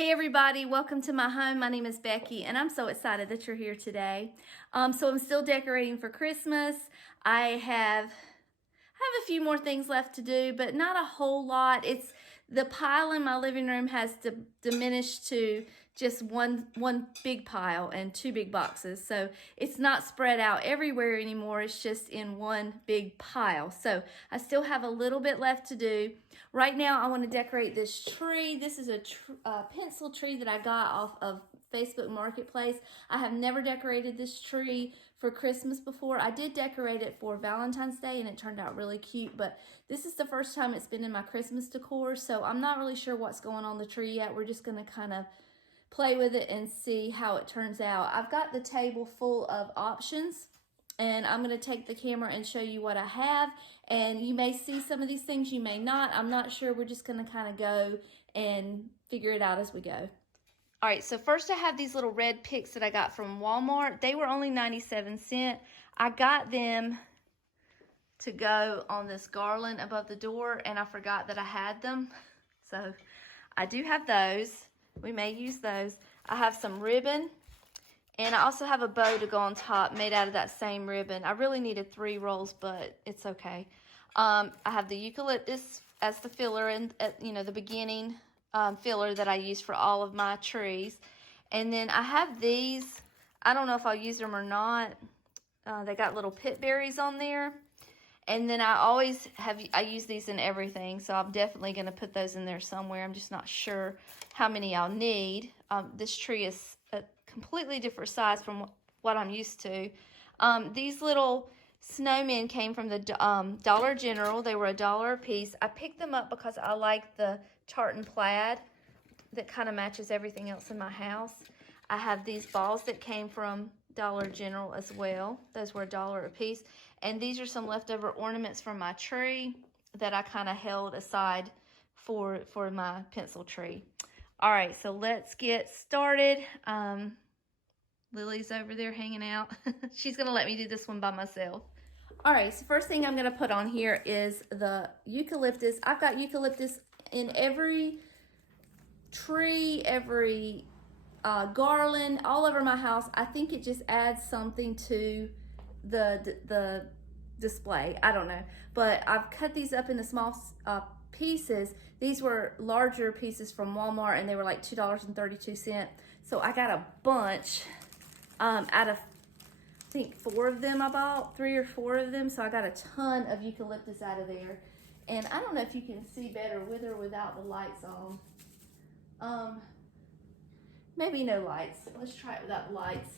Hey everybody, welcome to my home. My name is Becky and I'm so excited that you're here today. So I'm still decorating for Christmas. I have a few more things left to do, but not a whole lot. It's the pile in my living room has diminished to just one big pile and two big boxes. So it's not spread out everywhere anymore. It's just in one big pile. So I still have a little bit left to do. Right now I want to decorate this tree. This is a pencil tree that I got off of Facebook Marketplace. I have never decorated this tree for Christmas before. I did decorate it for Valentine's Day and it turned out really cute, but this is the first time it's been in my Christmas decor, so I'm not really sure what's going on the tree yet. We're just gonna kind of play with it and see how it turns out. I've got the table full of options and I'm gonna take the camera and show you what I have, and you may see some of these things, you may not. I'm not sure. We're just gonna kind of go and figure it out as we go. All right, so first I have these little red picks that I got from Walmart. They were only 97 cents. I got them to go on this garland above the door, and I forgot that I had them. So I do have those. We may use those. I have some ribbon, and I also have a bow to go on top made out of that same ribbon. I really needed 3 rolls, but it's okay. I have the eucalyptus as the filler and the beginning filler that I use for all of my trees. And then I have these. I don't know if I'll use them or not. They got little pit berries on there. And then I use these in everything, so I'm definitely going to put those in there somewhere. I'm just not sure how many I'll need. This tree is a completely different size from what I'm used to. These little snowmen came from the Dollar General. They were $1 a piece. I picked them up because I like the tartan plaid that kind of matches everything else in my house. I have these balls that came from Dollar General as well. Those were $1 a piece. And these are some leftover ornaments from my tree that I kind of held aside for my pencil tree. All right, so let's get started. Lily's over there hanging out. She's gonna let me do this one by myself. All right, so first thing I'm gonna put on here is the eucalyptus. I've got eucalyptus in every tree, every garland, all over my house. I think it just adds something to the display. I don't know, but I've cut these up into small pieces. These were larger pieces from Walmart and they were like $2.32. So I got a bunch out of, I think 4 of them I bought, 3 or 4 of them. So I got a ton of eucalyptus out of there. And I don't know if you can see better with or without the lights on. Maybe no lights. Let's try it without the lights.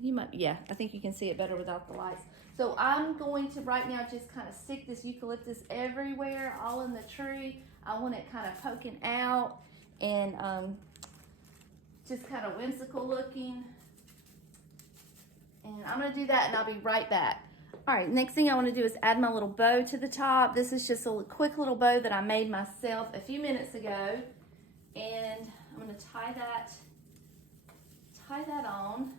You might, yeah, I think you can see it better without the lights. So I'm going to right now just kind of stick this eucalyptus everywhere, all in the tree. I want it kind of poking out and just kind of whimsical looking. And I'm gonna do that and I'll be right back. All right, next thing I want to do is add my little bow to the top. This is just a quick little bow that I made myself a few minutes ago. And I'm going to tie that on.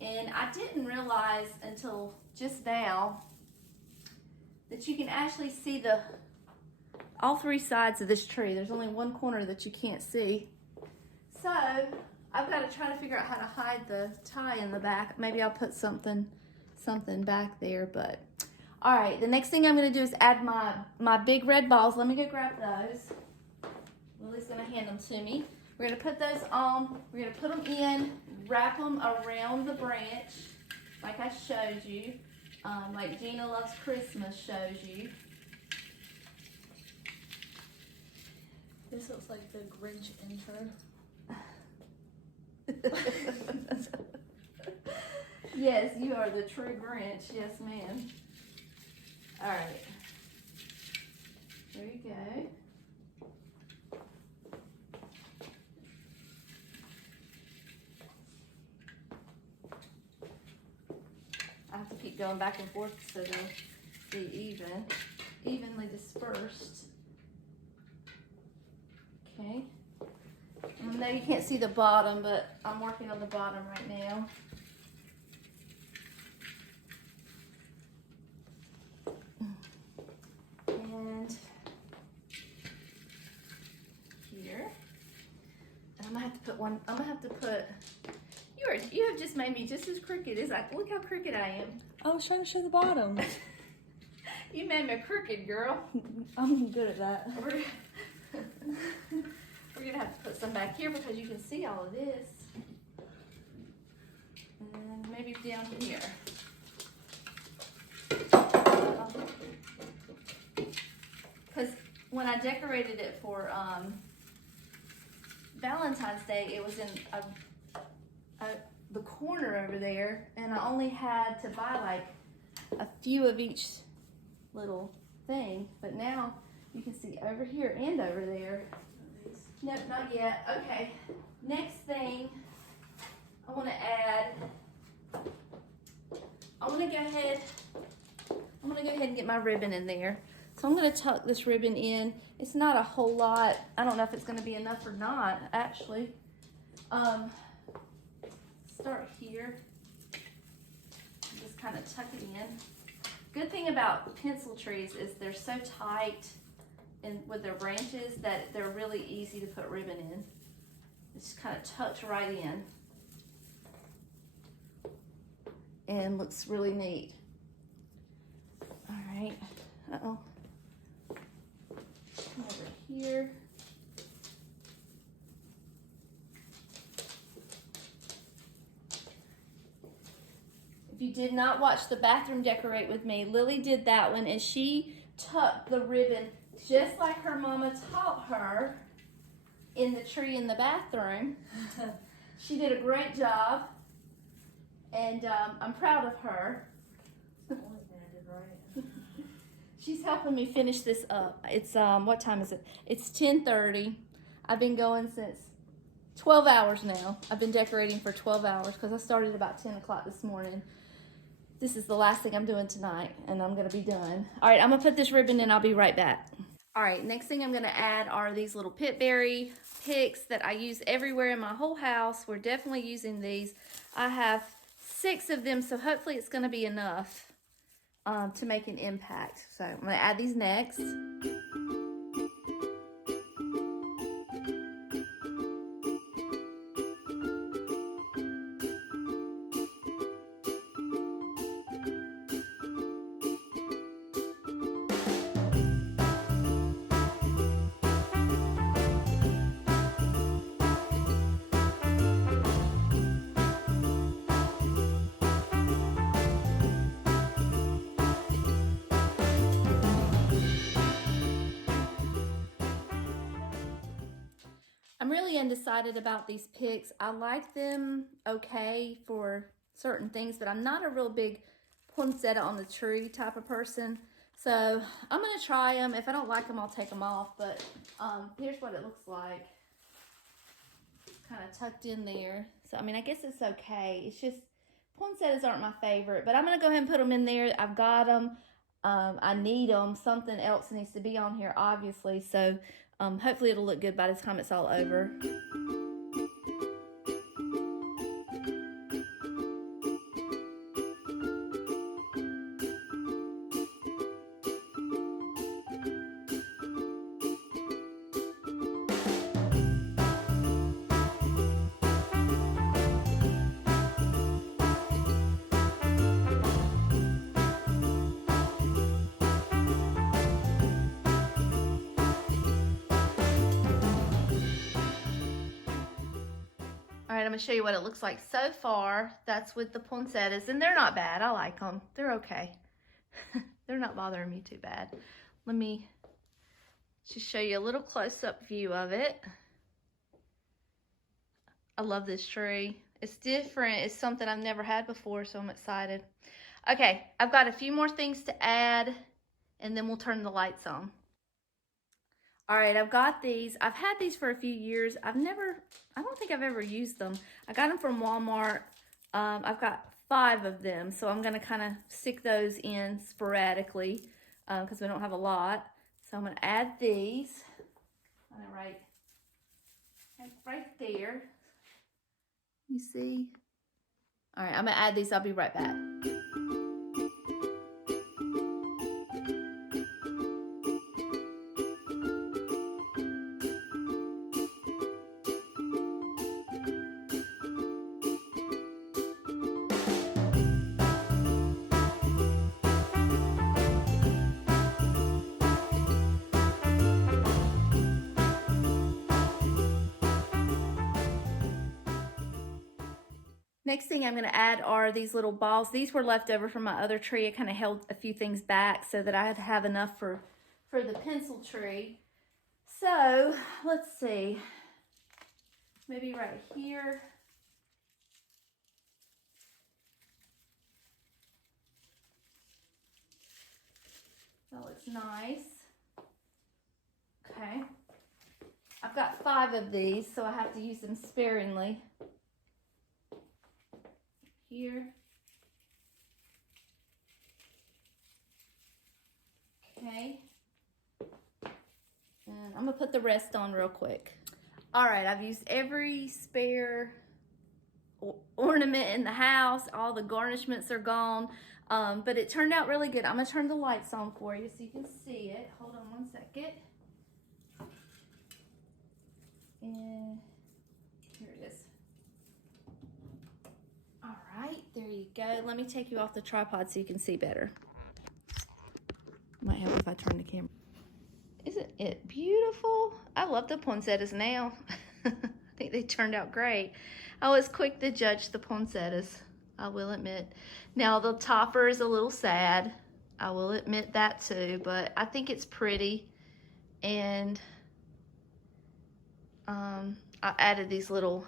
And I didn't realize until just now that you can actually see all 3 sides of this tree. There's only one corner that you can't see. So I've got to try to figure out how to hide the tie in the back. Maybe I'll put something back there, but all right, the next thing I'm going to do is add my big red balls. Let me go grab those. Lily's going to hand them to me. We're going to put those on. We're going to put them in, wrap them around the branch like I showed you, like Gina Loves Christmas shows you. This looks like the Grinch intro. Yes, you are the true Grinch. Yes, ma'am. All right. There you go. I have to keep going back and forth so they'll be evenly dispersed. Okay. I know you can't see the bottom, but I'm working on the bottom right now. And here. I'm gonna have to put one. I'm gonna have to put. You have just made me just as crooked as I. Look how crooked I am. I was trying to show the bottom. You made me crooked, girl. I'm good at that. We're gonna have to put some back here because you can see all of this. And maybe down here. Because when I decorated it for Valentine's Day, it was in the corner over there, and I only had to buy like a few of each little thing. But now you can see over here and over there. Nope, not yet. Okay, next thing I want to add. I'm gonna go ahead and get my ribbon in there. So I'm gonna tuck this ribbon in. It's not a whole lot. I don't know if it's gonna be enough or not, actually. Start here. Just kind of tuck it in. Good thing about pencil trees is they're so tight and with their branches that they're really easy to put ribbon in. It's just kind of tucked right in. And looks really neat. All right. Uh-oh. Come over here. If you did not watch the bathroom decorate with me, Lily did that one, and she tucked the ribbon just like her mama taught her in the tree in the bathroom. She did a great job, and I'm proud of her. She's helping me finish this up. It's, what time is it? It's 10:30. I've been going since 12 hours now. I've been decorating for 12 hours because I started about 10 o'clock this morning. This is the last thing I'm doing tonight, and I'm gonna be done. All right, I'm gonna put this ribbon in. I'll be right back. All right, next thing I'm gonna add are these little pitberry picks that I use everywhere in my whole house. We're definitely using these. I have 6 of them, so hopefully it's gonna be enough to make an impact. So I'm gonna add these next. I'm really undecided about these picks. I like them okay for certain things, but I'm not a real big poinsettia on the tree type of person. So I'm gonna try them. If I don't like them, I'll take them off. But here's what it looks like. Kind of tucked in there. So I mean, I guess it's okay. It's just poinsettias aren't my favorite, but I'm gonna go ahead and put them in there. I've got them. I need them. Something else needs to be on here, obviously. So hopefully it'll look good by the time it's all over. All right, I'm gonna show you what it looks like so far. That's with the poinsettias, and they're not bad. I like them. They're okay. They're not bothering me too bad. Let me just show you a little close-up view of it. I love this tree. It's different. It's something I've never had before, so I'm excited. Okay, I've got a few more things to add, and then we'll turn the lights on. All right, I've got these. I've had these for a few years. I don't think I've ever used them. I got them from Walmart. I've got 5 of them, so I'm gonna kind of stick those in sporadically because we don't have a lot. So I'm gonna add these. I'm gonna right there. You see? All right, I'm gonna add these. I'll be right back. Next thing I'm going to add are these little balls. These were left over from my other tree. I kind of held a few things back so that I'd have enough for the pencil tree. So let's see, maybe right here. That looks nice. Okay. I've got 5 of these, so I have to use them sparingly. Here. Okay. And I'm gonna put the rest on real quick. All right, I've used every spare ornament in the house. All the garnishments are gone, but it turned out really good. I'm gonna turn the lights on for you so you can see it. Hold on one second. And here it is. All right, there you go. Let me take you off the tripod so you can see better. Might help if I turn the camera. Isn't it beautiful? I love the poinsettias now. I think they turned out great. I was quick to judge the poinsettias, I will admit. Now the topper is a little sad. I will admit that too, but I think it's pretty. And I added these little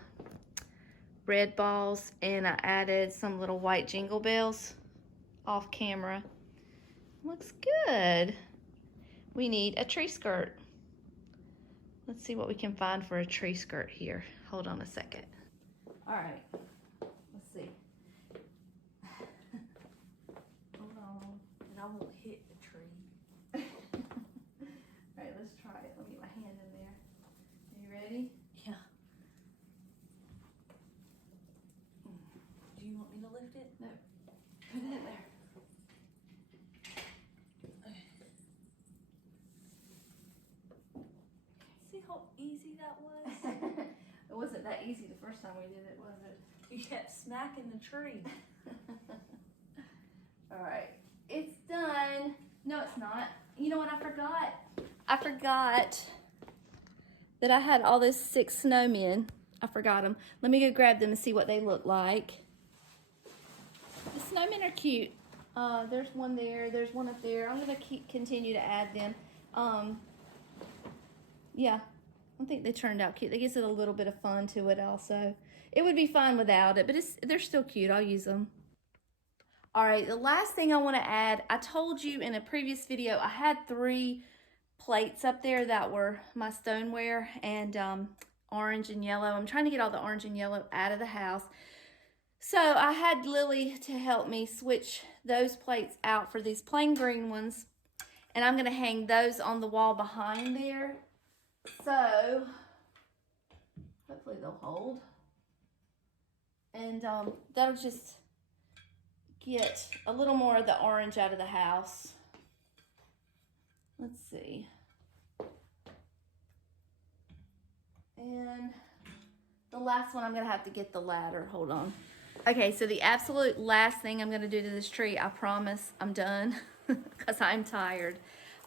red balls, and I added some little white jingle bells off camera. Looks good. We need a tree skirt. Let's see what we can find for a tree skirt here. Hold on a second. All right, let's see. Hold on, and I won't hit the tree. All right, let's try it. Let me get my hand in there. Are you ready? Yeah. Do you want me to lift it? No. Put it in there. See how easy that was? It wasn't that easy the first time we did it, was it? You kept smacking the tree. All right, it's done. No, it's not. You know what I forgot? I forgot that I had all those 6 snowmen. I forgot them. Let me go grab them and see what they look like. The snowmen are cute. There's one there. There's one up there. I'm gonna continue to add them. Yeah, I think they turned out cute. That gives it a little bit of fun to it also. It would be fun without it, but they're still cute. I'll use them. All right, the last thing I want to add, I told you in a previous video, I had 3 plates up there that were my stoneware and orange and yellow. I'm trying to get all the orange and yellow out of the house. So I had Lily to help me switch those plates out for these plain green ones. And I'm going to hang those on the wall behind there. So hopefully they'll hold. And that'll just get a little more of the orange out of the house. Let's see. And the last one, I'm going to have to get the ladder. Hold on. Okay, so the absolute last thing I'm going to do to this tree, I promise I'm done because I'm tired.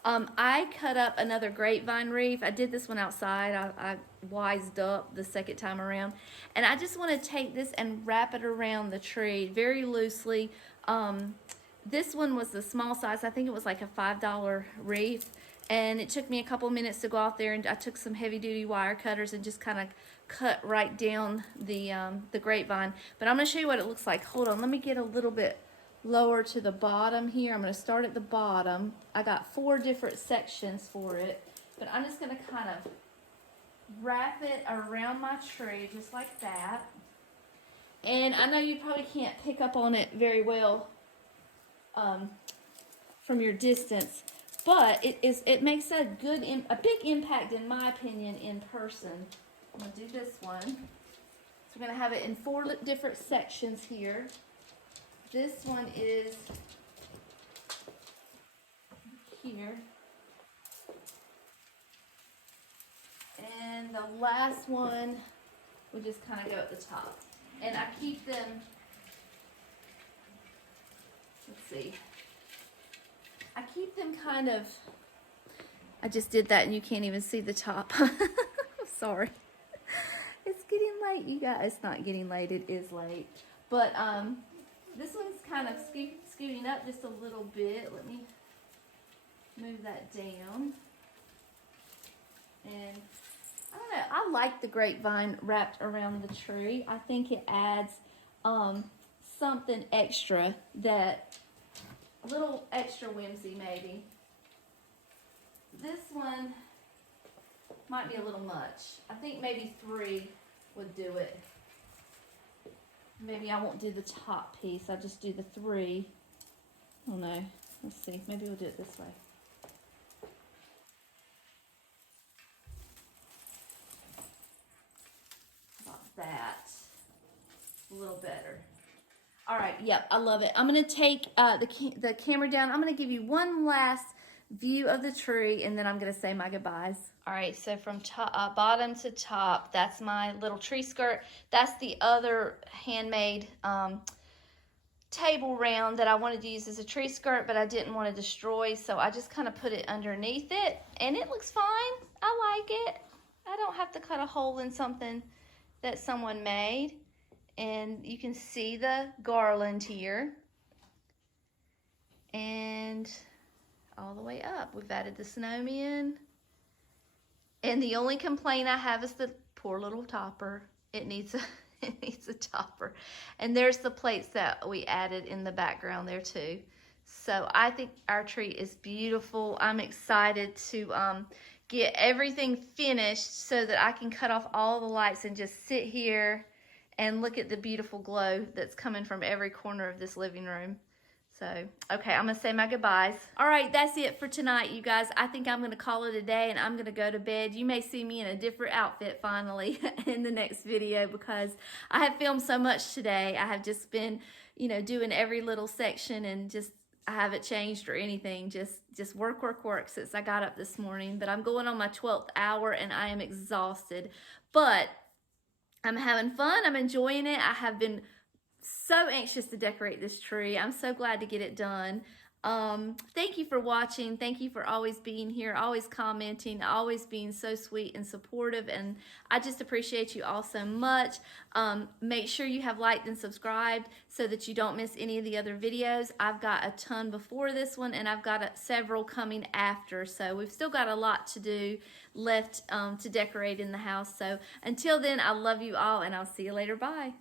I cut up another grapevine wreath. I did this one outside. I wised up the second time around. And I just want to take this and wrap it around the tree very loosely. This one was the small size. I think it was like a $5 wreath. And it took me a couple minutes to go out there, and I took some heavy-duty wire cutters and just kind of cut right down the grapevine. But I'm going to show you what it looks like. Hold on, let me get a little bit lower to the bottom here. I'm going to start at the bottom. I got 4 different sections for it, but I'm just going to kind of wrap it around my tree just like that. And I know you probably can't pick up on it very well from your distance, but it makes a big impact, in my opinion, in person. I'm going to do this one. So we're going to have it in 4 different sections here. This one is here. And the last one, we just kind of go at the top. And I keep them, let's see. I keep them kind of, I just did that and you can't even see the top. I'm sorry. It's getting late, you guys. It's not getting late, it is late. But this one's kind of scooting up just a little bit. Let me move that down. And I don't know, I like the grapevine wrapped around the tree. I think it adds something extra, that a little extra whimsy maybe. This one might be a little much. I think maybe 3 would do it. Maybe I won't do the top piece. I'll just do the 3. I don't know. Let's see. Maybe we'll do it this way. About that. A little better. All right. Yep. I love it. I'm going to take the camera down. I'm going to give you one last view of the tree, and then I'm going to say my goodbyes. All right, so from top, bottom to top, that's my little tree skirt. That's the other handmade table round that I wanted to use as a tree skirt, but I didn't want to destroy, so I just kind of put it underneath it, and it looks fine. I like it. I don't have to cut a hole in something that someone made, and you can see the garland here, and all the way up. We've added the snowman. And the only complaint I have is the poor little topper. It needs a topper. And there's the plates that we added in the background there too. So I think our tree is beautiful. I'm excited to get everything finished so that I can cut off all the lights and just sit here and look at the beautiful glow that's coming from every corner of this living room. So, okay, I'm going to say my goodbyes. All right, that's it for tonight, you guys. I think I'm going to call it a day, and I'm going to go to bed. You may see me in a different outfit finally in the next video, because I have filmed so much today. I have just been, you know, doing every little section, and just I haven't changed or anything. Just work since I got up this morning. But I'm going on my 12th hour, and I am exhausted. But I'm having fun. I'm enjoying it. I have been so anxious to decorate this tree. I'm so glad to get it done. Thank you for watching. Thank you for always being here, always commenting, always being so sweet and supportive, and I just appreciate you all so much. Make sure you have liked and subscribed so that you don't miss any of the other videos. I've got a ton before this one, and I've got several coming after, so we've still got a lot to do left to decorate in the house. So until then, I love you all, and I'll see you later. Bye.